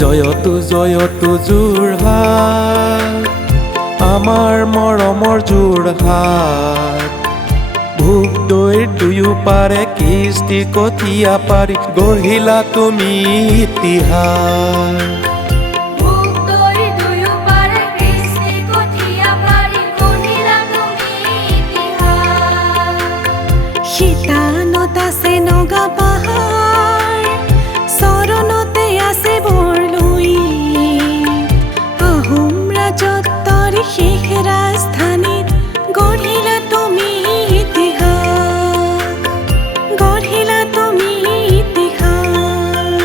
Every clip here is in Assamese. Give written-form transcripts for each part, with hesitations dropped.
জয়তু জয়তু যোৰহাট, আমাৰ মৰমৰ যোৰহাট। ভোগ দৈৰ দুয়ো পাৰে কৃষ্টি কঠীয়া পাৰি গঢ়িলা তুমি ইতিহাস। শীতানত আছে নগা পাহাৰ, চৰণতে আছে বৰলুই, আহোম ৰাজত্বৰ শেষ ৰাজধানীত গঢ়িলা তুমি ইতিহাস, গঢ়িলা তুমি ইতিহাস।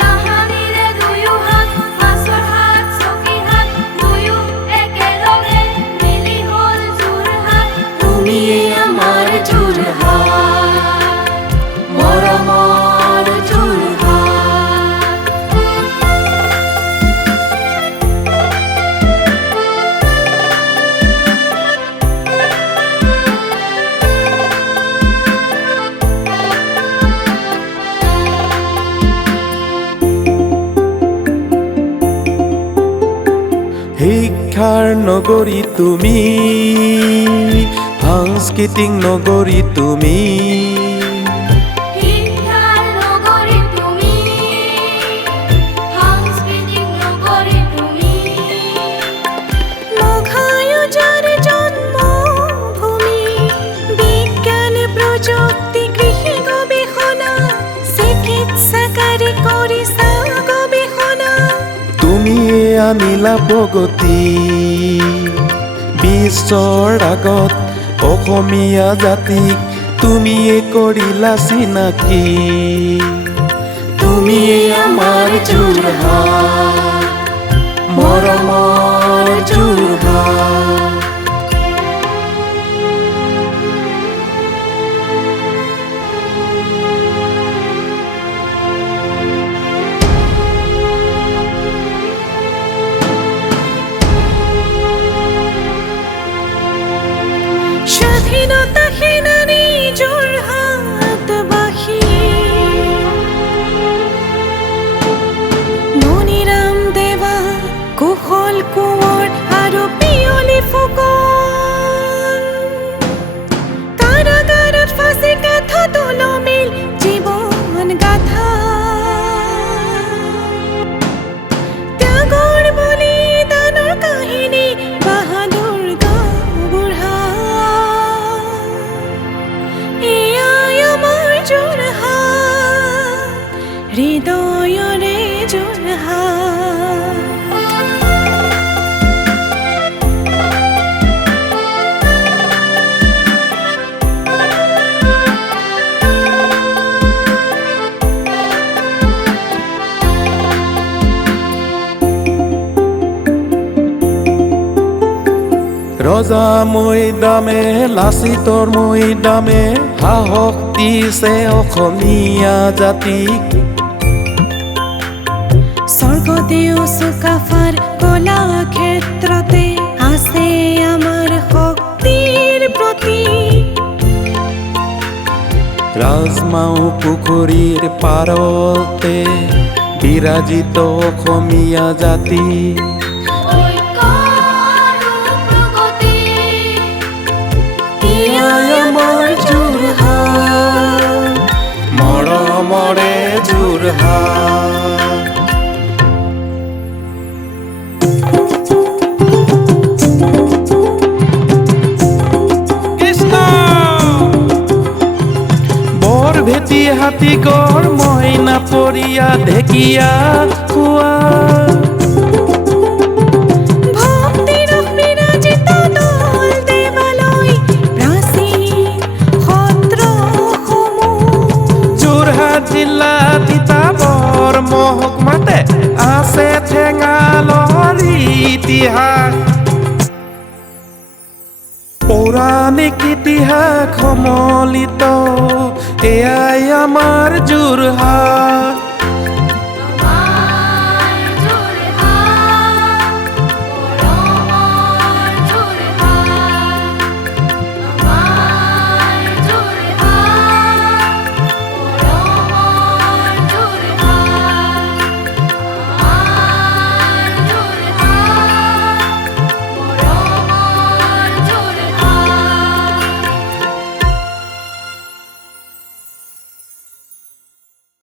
তাহানিৰে দুয়ো হাত, মাছৰ হাত, চকী হাত, দুয়ো একেলগে মিলি হ'ল যোৰহাট। তুমিয়ে আমাৰ যোৰহাট, মৰমৰ যোৰহাট। শিক্ষাৰ নগৰী তুমি, সাংস্কৃতিক নগৰী তুমি, শিক্ষাৰ নগৰী তুমি, সাংস্কৃতিক নগৰী তুমি। মহায়ুজৰ জন্মভূমি, বিজ্ঞান প্ৰযুক্তি কৃষি গৱেষণা, চিকিৎসা কাৰিকৰিচা গৱেষণা। তুমিয়ে আনিলা প্ৰগতি, বিশ্বৰ আগত অসমীয়া জাতিক তুমিয়ে কৰিলা চিনাকি। তুমিয়ে আমাৰ যোৰহাট, মৰমৰ যোৰহাট। স্বাধীনতা সেনানী যোৰহাটবাসী, মণিৰাম দেৱা, কুশল কোঁৱৰ আৰু পিয়লি ফুকন। কাৰাগাৰত ফাঁচি গাঁথা তুলমিল জীৱন গাথা, ত্যাগৰ বলিদানৰ কাহিনী বাহাদুৰ গাঁওবুঢ়া। এয়াই আমাৰ যোৰহাট, হৃদয়ৰে যোৰহাট। ৰজা মৈদামে লাচিতৰ মৈদামে সাহস দিছে অসমীয়া জাতিক। স্বৰ্গদেউ চুকাফাৰ কলাক্ষেত্ৰতে আছে আমাৰ শক্তিৰ প্ৰতীক। ৰাজমাও পুখুৰীৰ পাৰতে বিৰাজিত অসমীয়া জাতি। ঐক্য আৰু প্ৰগতি, এয়াই আমাৰ যোৰহাট, মৰমৰে যোৰহাট। ভেটি হাতী গড় মইনা পৰিয়া ঢেকীয়া খোৱা, ভক্তিৰ বিৰাজিত দৌল দেৱালয়, প্ৰাচীন সত্ৰসমূহ। যোৰহাট জিলা তিতাবৰ মহকুমাতে আছে ঠেঙালৰ ইতিহাস। পৌৰাণিক ইতিহাস সমলিত, এয়াই আমাৰ যোৰহাট।